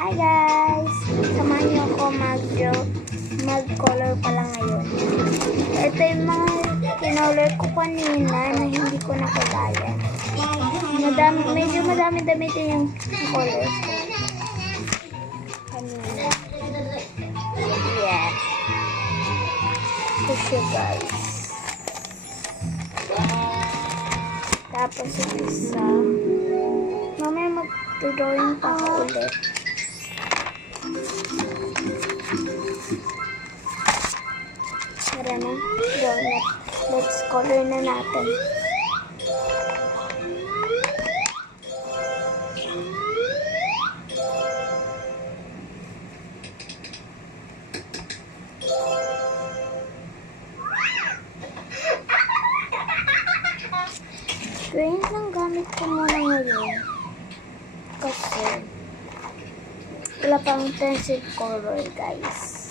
Hi guys! Samahan niyo ako mag-color pala ngayon. Ito yung mga kinolor ko kanina na hindi ko nakulaya. Medyo madami-dami din yung colors ko. Kanina. Yeah. Ito siya guys. Tapos yung isa. Mamaya mag-drawing pa ako ulit. Tara na. Let's color na natin. Green lang gamit ko muna ngayon. Kasi wala pang pencil color guys.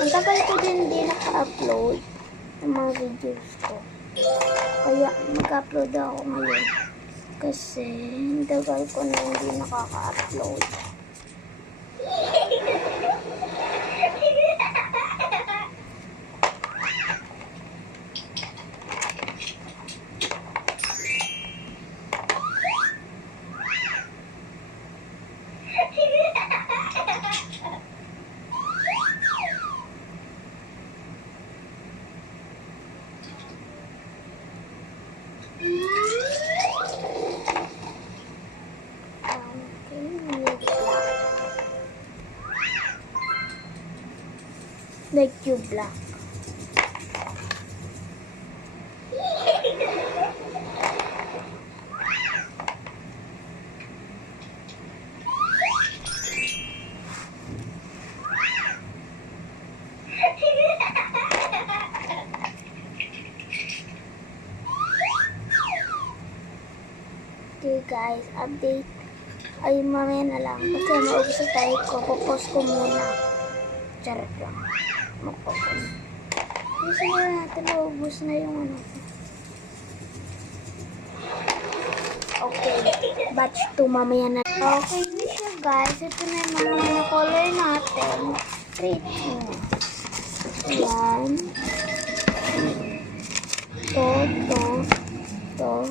Ang tagal ko din hindi naka-upload ng mga videos ko. Kaya mag-upload ako ngayon. Kasi ang tagal ko na hindi nakaka-upload. Like you black. Okay guys, update ay mamaya na lang kasi maubos na tayo ko. Popost ko muna. Charot lang. Magpopost. Gusto na natin maubos na yung ano. Okay. Batch 2 mamaya na. Okay na siya guys. Ito na yung mga color natin. Treatment. Yan. To.